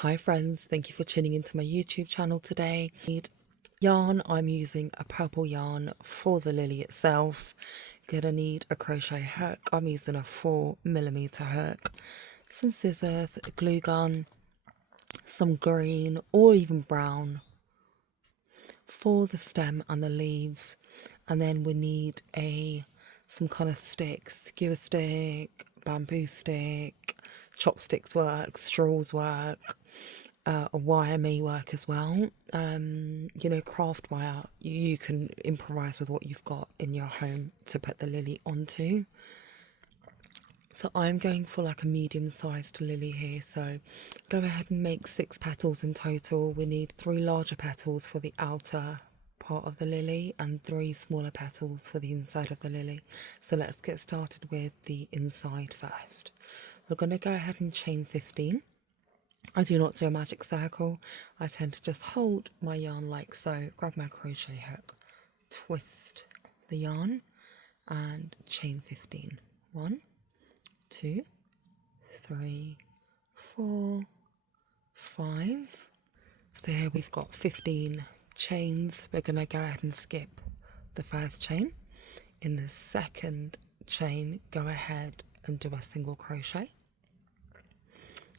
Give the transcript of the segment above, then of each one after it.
Hi friends, thank you for tuning into my YouTube channel today. Need yarn. I'm using a purple yarn for the lily itself. Gonna need a crochet hook. I'm using a 4mm hook, some scissors, a glue gun, some green or even brown for the stem and the leaves, and then we need some kind of stick, skewer stick, bamboo stick, chopsticks work, straws work. A wire may work as well. Craft wire, you can improvise with what you've got in your home to put the lily onto. So I'm going for like a medium-sized lily here, so go ahead and make 6 petals in total. We need 3 larger petals for the outer part of the lily and 3 smaller petals for the inside of the lily. So let's get started with the inside first. We're going to go ahead and chain 15. I do not do a magic circle. I tend to just hold my yarn like so, grab my crochet hook, twist the yarn and chain 15. 1, 2, 3, 4, 5. So here we've got 15 chains. We're going to go ahead and skip the first chain. In the second chain, go ahead and do a single crochet.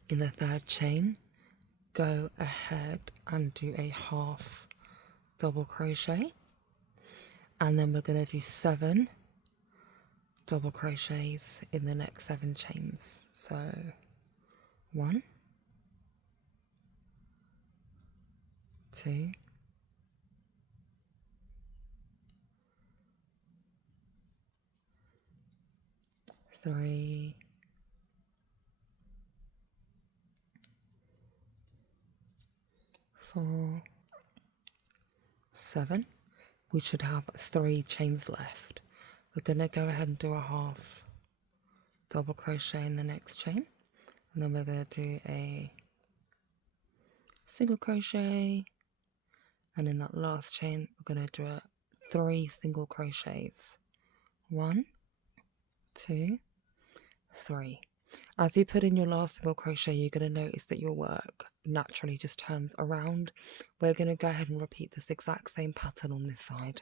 In the third chain, go ahead and do a half double crochet, and then we're going to do 7 double crochets in the next 7 chains. So 1, 2, 3, 4, 7. We should have 3 chains left. We're going to go ahead and do a half double crochet in the next chain, and then we're going to do a single crochet, and in that last chain we're going to do 3 single crochets. 1, 2, 3. As you put in your last single crochet, you're going to notice that your work naturally just turns around. We're going to go ahead and repeat this exact same pattern on this side.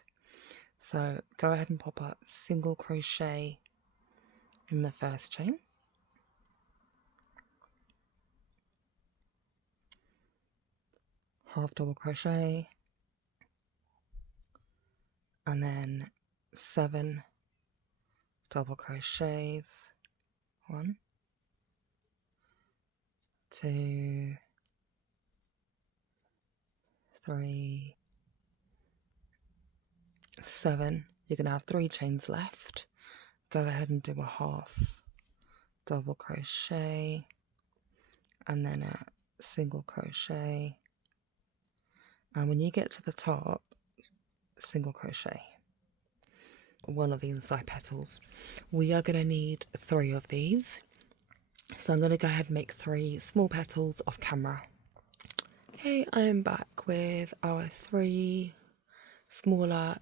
So go ahead and pop a single crochet in the first chain, half double crochet, and then 7 double crochets. 1, 2, 3, 7. You're going to have 3 chains left. Go ahead and do a half double crochet and then a single crochet, and when you get to the top, single crochet one of the inside petals. We are going to need 3 of these, so I'm going to go ahead and make 3 small petals off camera. Okay, I am back with our 3 smaller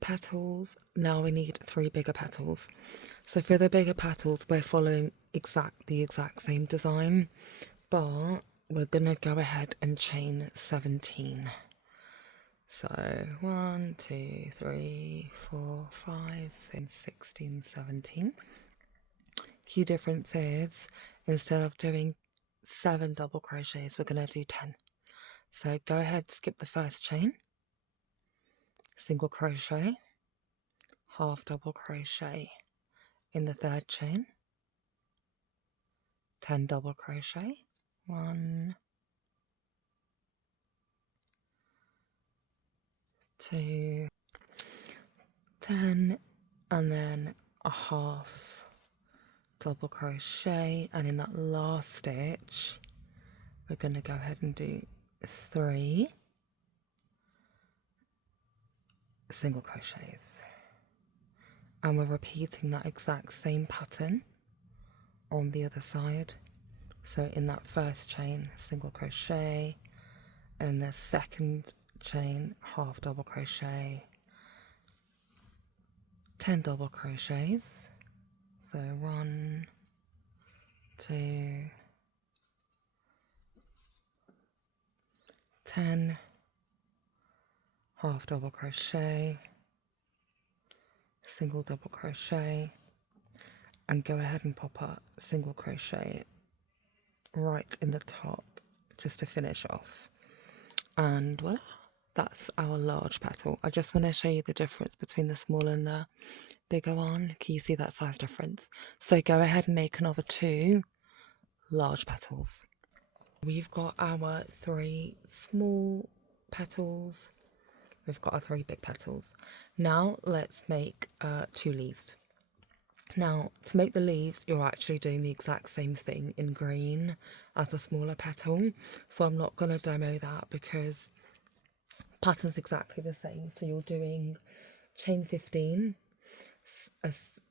petals. Now we need 3 bigger petals. So for the bigger petals, we're following the exact same design, but we're gonna go ahead and chain 17. So 1, 2, 3, 4, 5, 6, 16, 17. Key difference is, instead of doing 7 double crochets, we're gonna do 10. So go ahead, skip the first chain, single crochet, half double crochet in the third chain, 10 double crochet, 1, 2, 10, and then a half double crochet, and in that last stitch we're going to go ahead and do 3 single crochets, and we're repeating that exact same pattern on the other side. So in that first chain, single crochet, and the second chain, half double crochet, 10 double crochets. So 1, 2, 10, half double crochet, single double crochet, and go ahead and pop a single crochet right in the top just to finish off. And voila, that's our large petal. I just want to show you the difference between the small and the bigger one. Can you see that size difference? So go ahead and make another 2 large petals. We've got our 3 small petals. We've got our 3 big petals. Now let's make 2 leaves. Now, to make the leaves, you're actually doing the exact same thing in green as a smaller petal. So I'm not going to demo that because pattern's exactly the same. So you're doing chain 15,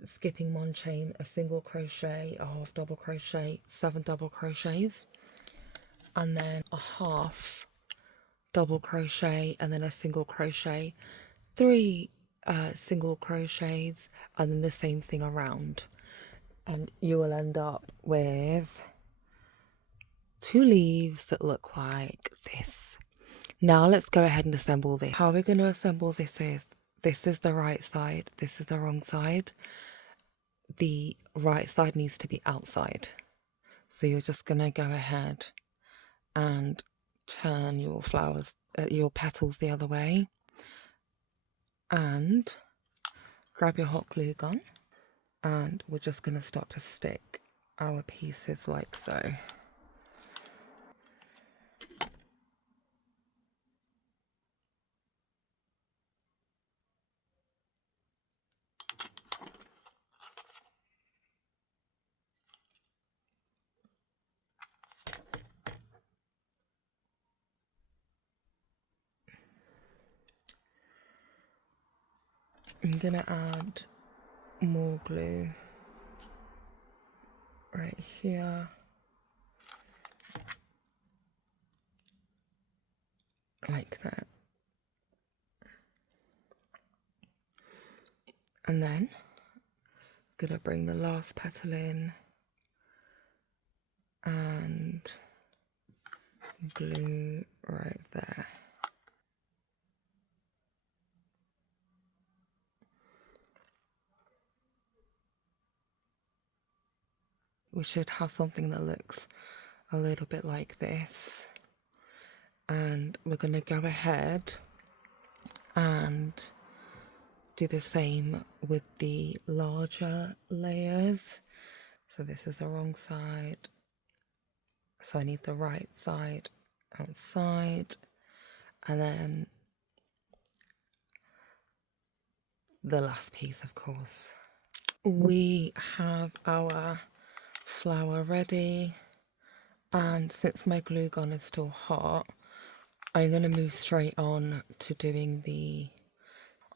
skipping 1 chain, a single crochet, a half double crochet, 7 double crochets, and then a half double crochet, and then a single crochet, 3 single crochets, and then the same thing around, and you will end up with 2 leaves that look like this. Now let's go ahead and assemble this. How we're going to assemble this is the right side, this is the wrong side. The right side needs to be outside, so you're just going to go ahead and turn your flowers, your petals the other way, and grab your hot glue gun, and we're just going to start to stick our pieces like so. I'm going to add more glue right here, like that. And then I'm going to bring the last petal in and glue right there. We should have something that looks a little bit like this. And we're going to go ahead and do the same with the larger layers. So this is the wrong side, so I need the right side outside, and then the last piece, of course. We have our flower ready, and since my glue gun is still hot, I'm going to move straight on to doing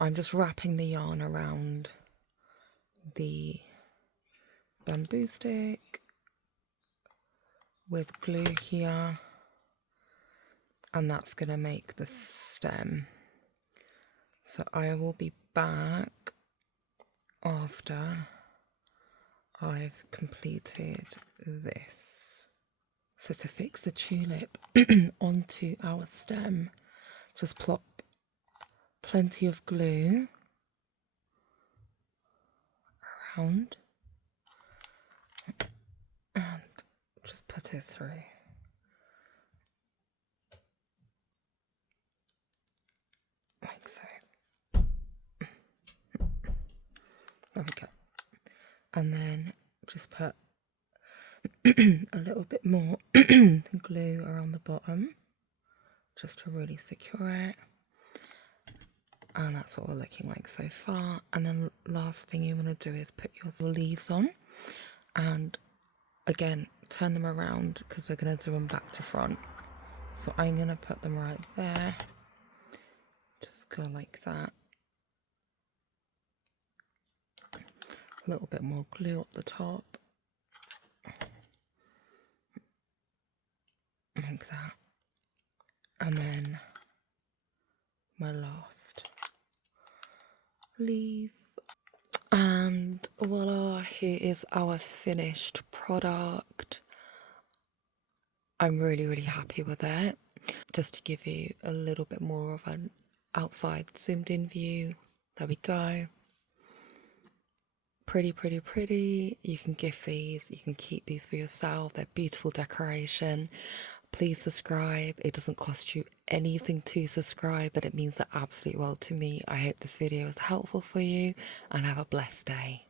I'm just wrapping the yarn around the bamboo stick with glue here, and that's going to make the stem. So I will be back after I've completed this. So to fix the tulip onto our stem, just plop plenty of glue around and just put it through. Like so. There we go. And then just put a little bit more glue around the bottom just to really secure it. And that's what we're looking like so far. And then last thing you want to do is put your leaves on, and again turn them around because we're going to do them back to front. So I'm going to put them right there, just go like that. A little bit more glue up the top, like that, and then my last leaf. And voila, here is our finished product. I'm really happy with it. just to give you a little bit more of an outside zoomed in view. There we go. Pretty, pretty, pretty. You can gift these, you can keep these for yourself. They're beautiful decoration. Please subscribe. It doesn't cost you anything to subscribe, but it means the absolute world to me. I hope this video is helpful for you, and have a blessed day.